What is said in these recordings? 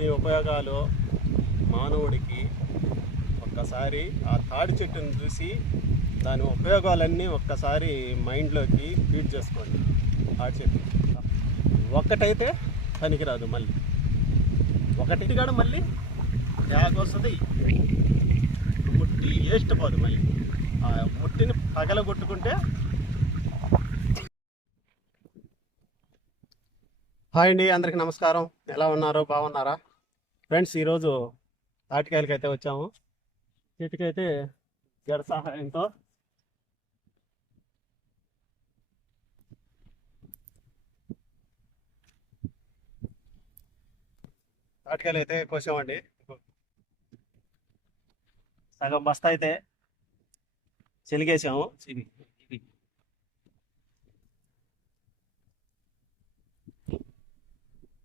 ఎన్ని ఉపయోగాలు మానవుడికి. ఒక్కసారి ఆ తాడి చెట్టును చూసి దాని ఉపయోగాలన్నీ ఒక్కసారి మైండ్లోకి ఫీడ్ చేసుకోండి. తాడి చెట్టు ఒక్కటైతే పనికిరాదు, మళ్ళీ ఒకటి కూడా మళ్ళీ ట్యాగ్ వస్తుంది, ముట్టి వేస్ట్ పోదు. మళ్ళీ ఆ ముట్టిని పగలగొట్టుకుంటే. హాయ్ అండి, అందరికీ నమస్కారం. ఎలా ఉన్నారు? బాగున్నారా ఫ్రెండ్స్? ఈరోజు తాటికాయలకి అయితే వచ్చాము. చెట్టుకైతే గడ సహాయంతో తాటికాయలు అయితే కోసామండి. సగం బస్తా అయితే చెలిగేసాము.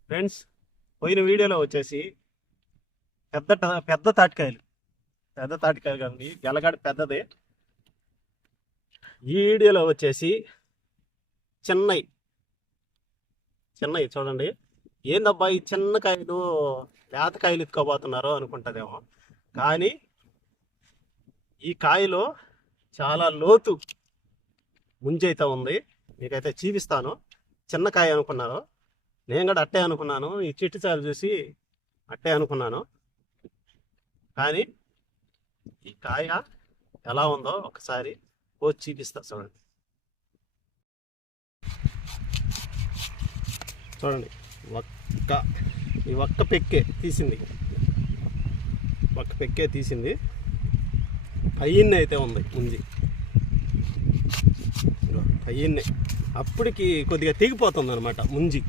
ఫ్రెండ్స్, పోయిన వీడియోలో వచ్చేసి పెద్ద తాటికాయలు కానీ గెలగడ పెద్దది. ఈ వీడియోలో వచ్చేసి చిన్నవి చూడండి. ఏందబ్బా ఈ చిన్న కాయలు లేతకాయలు ఎత్తుకోబోతున్నారు అనుకుంటుందేమో, కానీ ఈ కాయలో చాలా లోతు ముంజైతే ఉంది. మీకైతే చూపిస్తాను. చిన్న కాయ అనుకున్నారు, నేను కూడా అట్టే అనుకున్నాను. ఈ చెట్టు చాలు చూసి అట్టే అనుకున్నాను, కానీ ఈ కాయ ఎలా ఉందో ఒకసారి కోసి చూపిస్తా. చూడండి ఈ ఒక్క పెక్కే తీసింది. పైన అయితే ఉంది ముంజి, పైన అప్పటికి కొద్దిగా తెగిపోతుంది అనమాట. ముంజి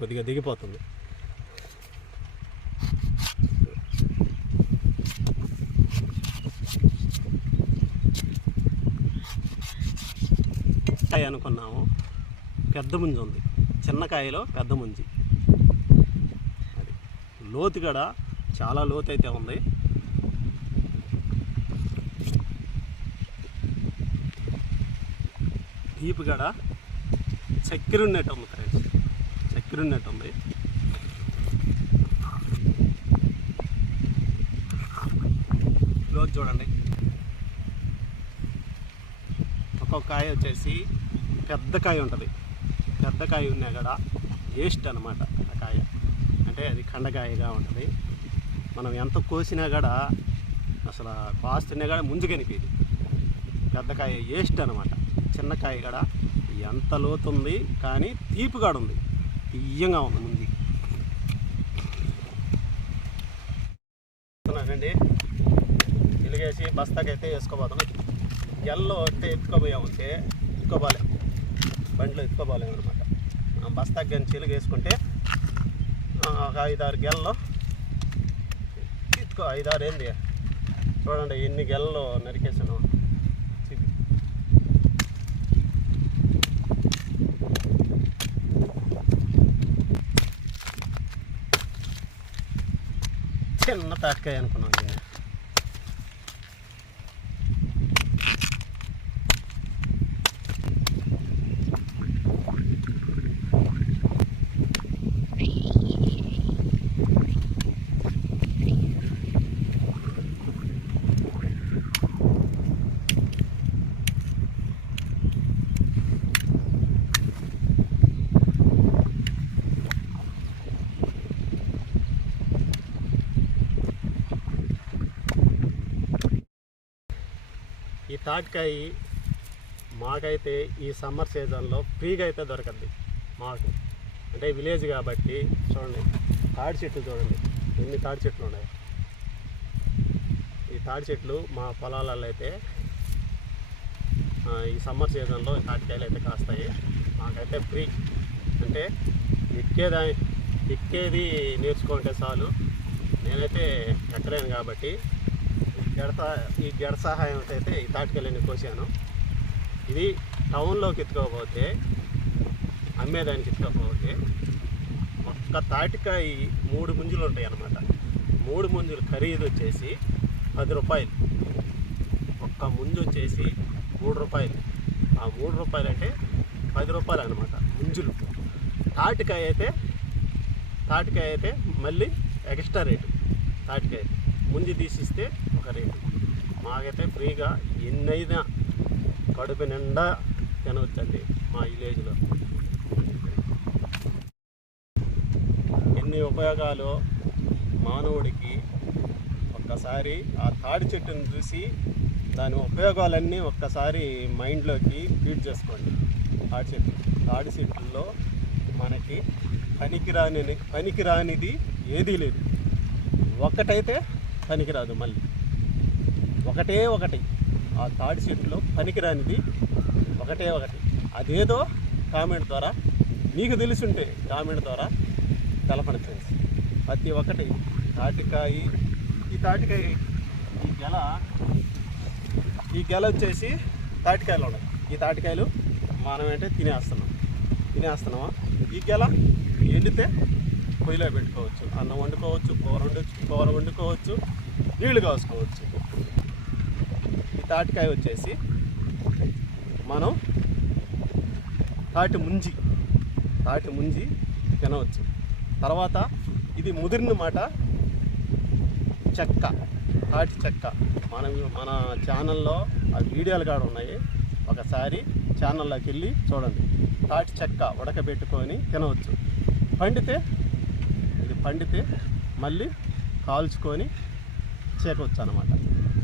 కొద్దిగా దిగిపోతుంది. కాయ అనుకున్నాము, పెద్ద ముంజి ఉంది. చిన్న కాయలో పెద్ద ముంజి. అది లోతు కూడా చాలా లోతు అయితే ఉంది. తీపి కూడా చక్కెర ఉన్నట్టు ఉంది ఫ్రెండ్స్, చక్కెర ఉన్నట్టు ఉంది. లోతు చూడండి. ఒక్కొక్క కాయ వచ్చేసి పెద్ద కాయ ఉంటుంది. పెద్ద కాయ ఉన్నా కూడా వేస్ట్ అనమాట. ఆ కాయ అంటే అది ఖండకాయగా ఉంటుంది. మనం ఎంత కోసినా కూడా అసలు కాస్తున్నా కూడా ముందు కనిపించదు. పెద్ద కాయ వేస్ట్ అనమాట. చిన్న కాయ కూడా ఎంత లోతుంది, కానీ తీపి కూడా ఉంది, తీయంగా ఉంది ముందు. అండి వెలిగేసి బస్తాకైతే వేసుకోబోతున్నాం. గెల్లో అయితే ఎత్తుకోబోయామంటే బండిలో ఎత్తుకోబోలేము అనమాట. బస్తాకి కానీ చిలుగు వేసుకుంటే ఒక 5-6 గెల్లో 5-6 ఏంది చూడండి ఎన్ని గెల్లో నరికేసాను. చిన్న తాటికాయ అనుకున్నాం. ఈ తాటికాయ మాకైతే ఈ సమ్మర్ సీజన్లో ఫ్రీగా అయితే దొరకద్ది. మాకు అంటే విలేజ్ కాబట్టి చూడండి, తాడి చెట్లు చూడండి ఎన్ని తాడి చెట్లు ఉన్నాయి. ఈ తాడి చెట్లు మా పొలాలలో అయితే ఈ సమ్మర్ సీజన్లో తాటికాయలు అయితే కాస్తాయి. మాకైతే ఫ్రీ, అంటే ఎక్కేది నేర్చుకుంటే చాలు. నేనైతే ఎక్కలేను కాబట్టి ఈ గెడ సహాయం అయితే ఈ తాటికాయలన్నీ కోసాను. ఇది టౌన్లోకి ఎత్తుకోకపోతే, అమ్మేదానికి ఎత్తుకోకపోతే, ఒక్క తాటికాయ 3 ముంజులు ఉంటాయి అన్నమాట. 3 ముంజులు ఖరీదు వచ్చేసి 10 రూపాయలు. ఒక్క ముంజు వచ్చేసి 3 రూపాయలు. ఆ 3 రూపాయలు అంటే 10 రూపాయలు అనమాట ముంజులు. తాటికాయ అయితే మళ్ళీ ఎక్స్ట్రా రేటు. తాటికాయ ముందు తీసిస్తే ఒక రేటు. మాకైతే ఫ్రీగా ఎన్నైనా కడుపు నిండా తినవచ్చండి మా విలేజ్లో. ఎన్ని ఉపయోగాలు మానవుడికి. ఒక్కసారి ఆ తాడి చెట్టును చూసి దాని ఉపయోగాలన్నీ ఒక్కసారి మైండ్లోకి ఫీడ్ చేసుకోండి. తాడి చెట్టుల్లో మనకి పనికిరానిది ఏదీ లేదు. ఒకటైతే పనికిరాదు. మళ్ళీ ఒకటి ఆ తాడి చెట్టులో పనికిరానిది ఒకటి. అదేదో కామెంట్ ద్వారా మీకు తెలుసుంటే కామెంట్ ద్వారా తెలపండి ఫ్రెండ్స్. ప్రతి ఒక్కటి తాటికాయ, ఈ గెల వచ్చేసి తాటికాయలు ఉన్నాయి. ఈ తాటికాయలు మనం అంటే తినేస్తున్నామా. ఈ గెల ఎండితే పొయ్యిలో పెట్టుకోవచ్చు, అన్నం వండుకోవచ్చు, కూర వండుకోవచ్చు, నీళ్లు కాసుకోవచ్చు. ఈ తాటికాయ వచ్చేసి మనం తాటి ముంజి తినవచ్చు. తర్వాత ఇది ముదిరిన మాట తాటి చెక్క. మన ఛానల్లో ఆ వీడియోలు కూడా ఉన్నాయి. ఒకసారి ఛానల్లోకి వెళ్ళి చూడండి. తాటి చెక్క ఉడకబెట్టుకొని తినవచ్చు. పండితే మళ్ళీ కాల్చుకొని చేకవచ్చు అన్నమాట.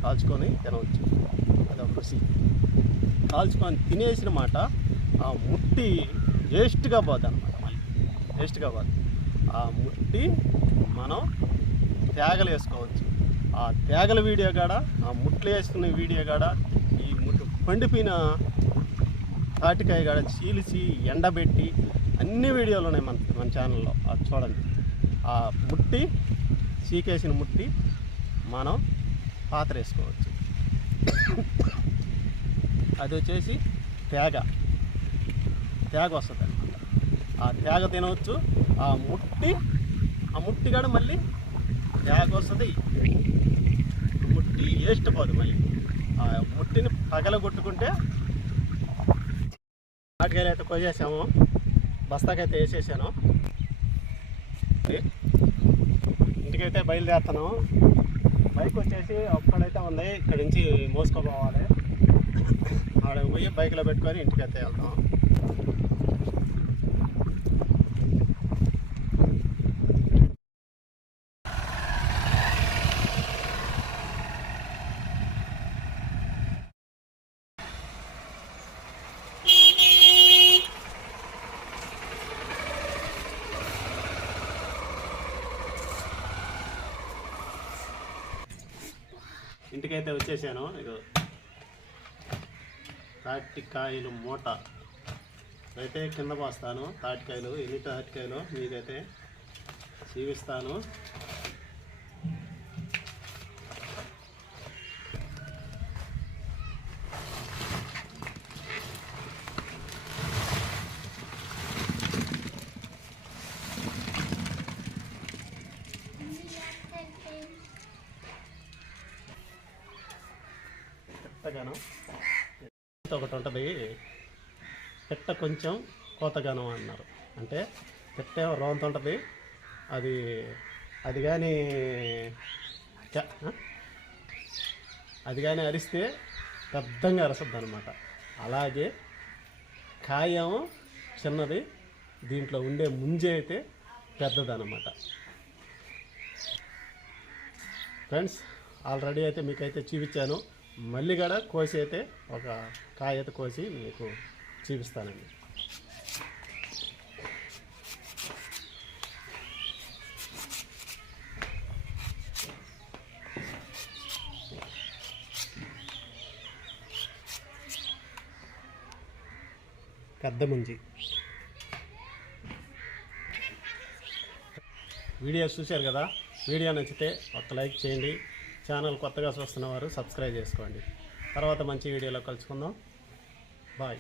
కాల్చుకొని తినవచ్చు. అదొక రుచి. కాల్చుకొని తినేసిన మాట ఆ ముట్టి వేస్ట్గా పోతుంది అన్నమాట. మళ్ళీ వేస్ట్గా పోతుంది. ఆ ముట్టి మనం తేగలు వేసుకోవచ్చు. ఆ తేగల వీడియో కాడ, ఆ ముట్లు వేసుకునే వీడియో కాడ, ఈ పండిపోయిన తాటికాయ కాడ చీల్చి ఎండబెట్టి అన్ని వీడియోలు ఉన్నాయి మన ఛానల్లో. అది చూడండి. ఆ చీకేసిన ముట్టి మనం పాత్ర వేసుకోవచ్చు. అది వచ్చేసి తేగ వస్తుంది అనమాట. ఆ తేగ తినవచ్చు. ఆ ముట్టి కాడ మళ్ళీ తేగ వస్తుంది. ముట్టి వేస్ట్ పోదు. మళ్ళీ ఆ ముట్టిని పగలగొట్టుకుంటే తాటికాయలు అయితే కోసేసాము. బస్తాకైతే వేసేసాను. ఇంటికైతే బయలుదేరుతాను. బైక్ వచ్చేసి ఒక్కడైతే ఉంది. ఇక్కడి నుంచి మోసుకోపోవాలి. ఆడకి పోయి బైక్లో పెట్టుకొని ఇంటికైతే వెళ్తాం. ఇంటికైతే వచ్చేసాను. ఇక తాటికాయలు మూట అయితే కింద పోస్తాను. తాటికాయలు ఎన్ని తాటికాయలు మీకైతే చూపిస్తాను. ఒకటి ఉంటుంది. పెట్ట కొంచెం కోతగానం అన్నారు. అంటే పెట్ట రోంత ఉంటుంది. అది కానీ అరిస్తే పెద్దంగా అరసద్దు అనమాట. అలాగే కాయం చిన్నది, దీంట్లో ఉండే ముంజే అయితే పెద్దదన్నమాట. ఫ్రెండ్స్ ఆల్రెడీ అయితే మీకైతే చూపించాను. మళ్ళీ కూడా కోసి అయితే ఒక కాయ అయితే కోసి మీకు చూపిస్తానండి. పెద్ద ముంజి. వీడియో చూశారు కదా. వీడియో నచ్చితే ఒక లైక్ చేయండి. ఛానల్ కొత్తగా చూస్తున్న వారు సబ్స్క్రైబ్ చేసుకోండి. తర్వాత మంచి వీడియోలో కలుసుకుందాం. బాయ్.